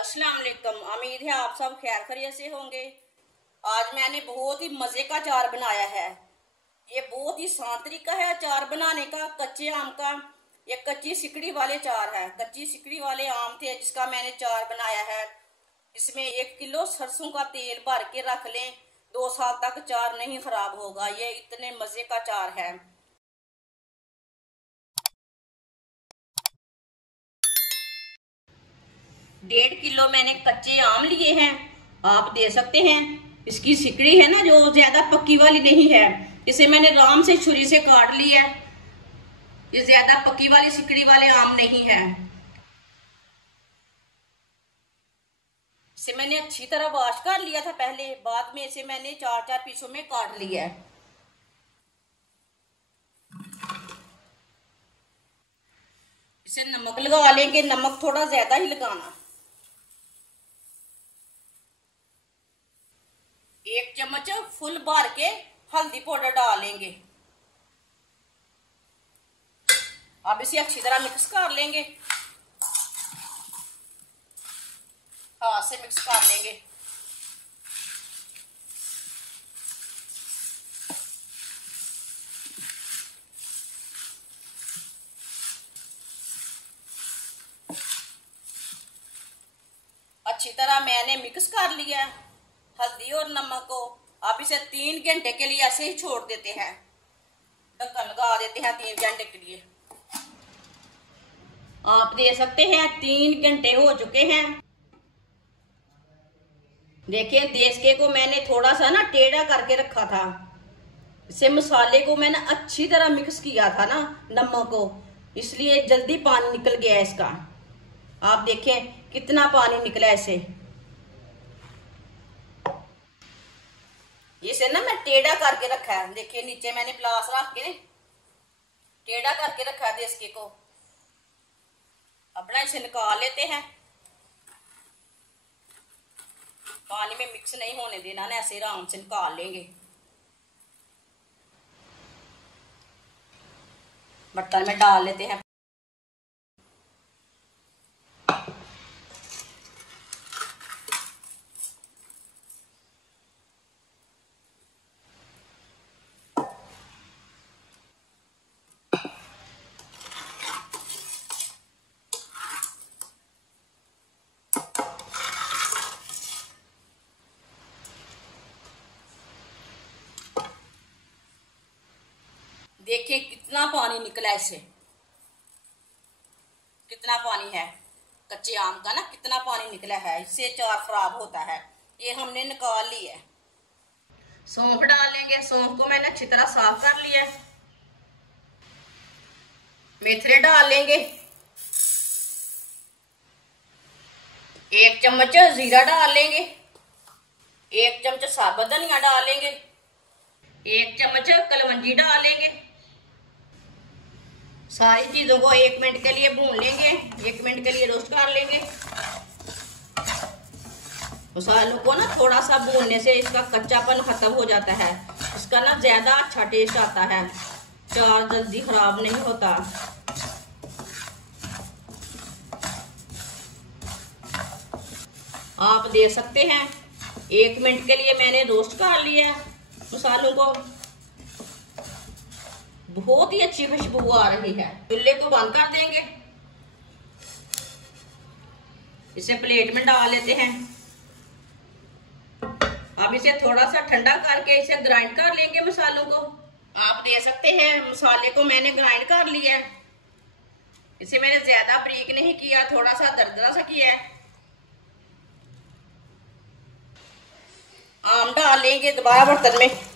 अस्सलाम वालेकुम। उम्मीद है आप सब खैर खैरियत से होंगे। आज मैंने बहुत ही मज़े का अचार बनाया है। ये बहुत ही आसान तरीका है अचार बनाने का, कच्चे आम का। ये कच्ची सिकड़ी वाले अचार है। कच्ची सिकड़ी वाले आम थे जिसका मैंने अचार बनाया है। इसमें 1 किलो सरसों का तेल भर के रख लें, 2 साल तक अचार नहीं खराब होगा। ये इतने मज़े का अचार है। 1.5 किलो मैंने कच्चे आम लिए हैं। आप दे सकते हैं। इसकी सिकड़ी है ना, जो ज्यादा पक्की वाली नहीं है, इसे मैंने आराम से छुरी से काट लिया है। ये ज्यादा पक्की वाली सिकड़ी वाले आम नहीं है। इसे मैंने अच्छी तरह वॉश कर लिया था पहले, बाद में इसे मैंने 4-4 पीसों में काट लिया है। इसे नमक लगा लेंगे, नमक थोड़ा ज्यादा ही लगाना। 1 चम्मच फुल भर के हल्दी पाउडर डालेंगे। अब इसे अच्छी तरह मिक्स कर लेंगे। हाथ से मिक्स कर लेंगे। अच्छी तरह मैंने मिक्स कर लिया हल्दी और नमक को। अब इसे 3 घंटे के लिए ऐसे ही छोड़ देते हैं। ढक्कन लगा देते हैं 3 घंटे के लिए। आप दे सकते हैं 3 घंटे हो चुके हैं। देखिए, देसके को मैंने थोड़ा सा ना टेढ़ा करके रखा था। इसे मसाले को मैंने अच्छी तरह मिक्स किया था ना, नमक को, इसलिए जल्दी पानी निकल गया इसका। आप देखें कितना पानी निकला ऐसे। इसे ना मैं टेढ़ा करके रखा है। देखिए नीचे मैंने प्लास रख के टेढ़ा करके रखा है देसके को। अपना इसे निकाल लेते हैं। पानी में मिक्स नहीं होने देना ना, ऐसे आराम से निकाल लेंगे। बर्तन में डाल लेते हैं। देखिए कितना पानी निकला इससे। कितना पानी है कच्चे आम का ना, कितना पानी निकला है। इससे अचार खराब होता है। ये हमने निकाल लिया है। सौंफ डालेंगे। सौंफ को मैंने अच्छी तरह साफ कर लिया है। मेथरे डाल लेंगे। 1 चम्मच जीरा डाल लेंगे। 1 चम्मच साबुत धनिया डाल लेंगे। 1 चम्मच कलवंजी डाल लेंगे। सारी चीजों को 1 मिनट के लिए भून लेंगे। 1 मिनट के लिए रोस्ट कर लेंगे। मसालों को ना थोड़ा सा भूनने से इसका कच्चापन खत्म हो जाता है। इसका ना ज्यादा अच्छा टेस्ट आता है। अचार जल्दी खराब नहीं होता। आप दे सकते हैं। 1 मिनट के लिए मैंने रोस्ट कर लिया मसालों को। बहुत ही अच्छी खुशबू आ रही है। चूल्हे को बंद कर देंगे। इसे प्लेट में डाल लेते हैं। अब इसे थोड़ा सा ठंडा करके इसे ग्राइंड कर लेंगे मसालों को। आप दे सकते हैं। मसाले को मैंने ग्राइंड कर लिया है। इसे मैंने ज्यादा बारीक नहीं किया, थोड़ा सा दरदरा सा किया है। आम डाल लेंगे दोबारा बर्तन में।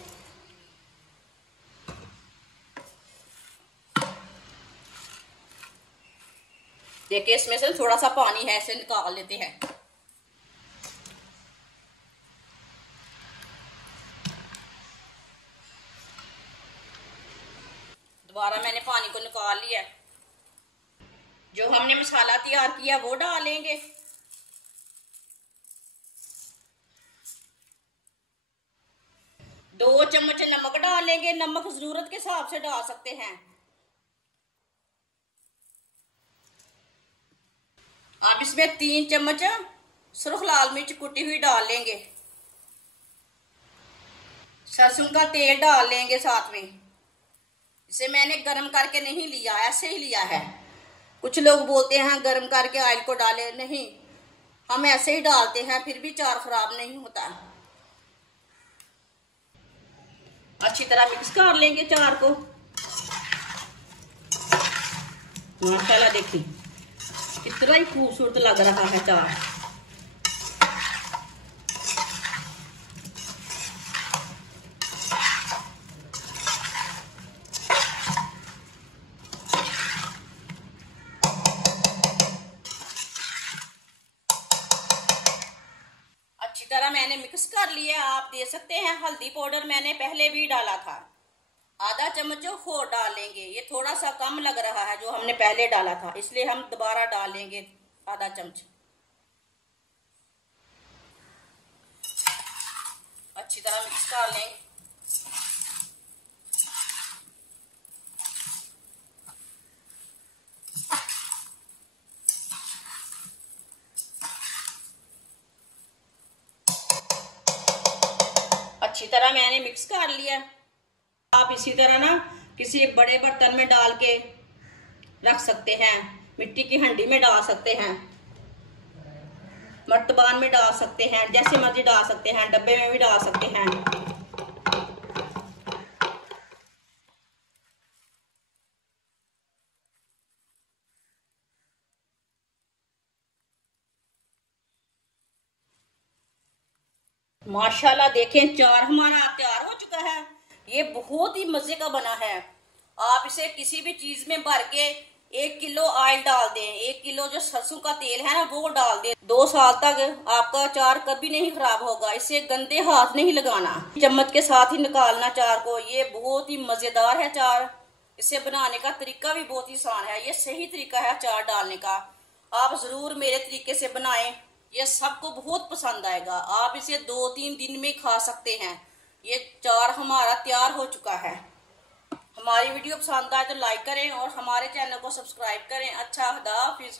देखिए इसमें से थोड़ा सा पानी है, इसे निकाल लेते हैं। दोबारा मैंने पानी को निकाल लिया। जो हमने मसाला तैयार किया वो डालेंगे। दो चम्मच नमक डालेंगे। नमक जरूरत के हिसाब से डाल सकते हैं। अब इसमें 3 चम्मच सुर्ख लाल मिर्च कुटी हुई डाल लेंगे। सरसों का तेल डाल लेंगे साथ में। इसे मैंने गर्म करके नहीं लिया, ऐसे ही लिया है। कुछ लोग बोलते हैं गर्म करके ऑयल को डाले, नहीं, हम ऐसे ही डालते हैं, फिर भी अचार खराब नहीं होता। अच्छी तरह मिक्स कर लेंगे अचार को। माशाल्लाह देखिए कितना ही खूबसूरत लग रहा है अचार। अच्छी तरह मैंने मिक्स कर लिया। आप दे सकते हैं हल्दी पाउडर, मैंने पहले भी डाला था। आधा चम्मच और डाल लेंगे। ये थोड़ा सा कम लग रहा है जो हमने पहले डाला था, इसलिए हम दोबारा डाल लेंगे आधा चम्मच। अच्छी तरह मिक्स कर लेंगे। अच्छी तरह मैंने मिक्स कर लिया। आप इसी तरह ना किसी बड़े बर्तन में डाल के रख सकते हैं, मिट्टी की हंडी में डाल सकते हैं, मर्तबान में डाल सकते हैं, जैसे मर्जी डाल सकते हैं, डब्बे में भी डाल सकते हैं। माशाल्लाह देखें अचार हमारा तैयार हो चुका है। ये बहुत ही मजे का बना है। आप इसे किसी भी चीज में भर के 1 किलो ऑयल डाल दें, 1 किलो जो सरसों का तेल है ना वो डाल दें, 2 साल तक आपका अचार कभी नहीं खराब होगा। इसे गंदे हाथ नहीं लगाना, चम्मच के साथ ही निकालना अचार को। ये बहुत ही मजेदार है अचार। इसे बनाने का तरीका भी बहुत ही आसान है। ये सही तरीका है अचार डालने का। आप जरूर मेरे तरीके से बनाएं, ये सबको बहुत पसंद आएगा। आप इसे 2-3 दिन में खा सकते हैं। ये अचार हमारा तैयार हो चुका है। हमारी वीडियो पसंद आए तो लाइक करें और हमारे चैनल को सब्सक्राइब करें। अच्छा, खुदा हाफिज।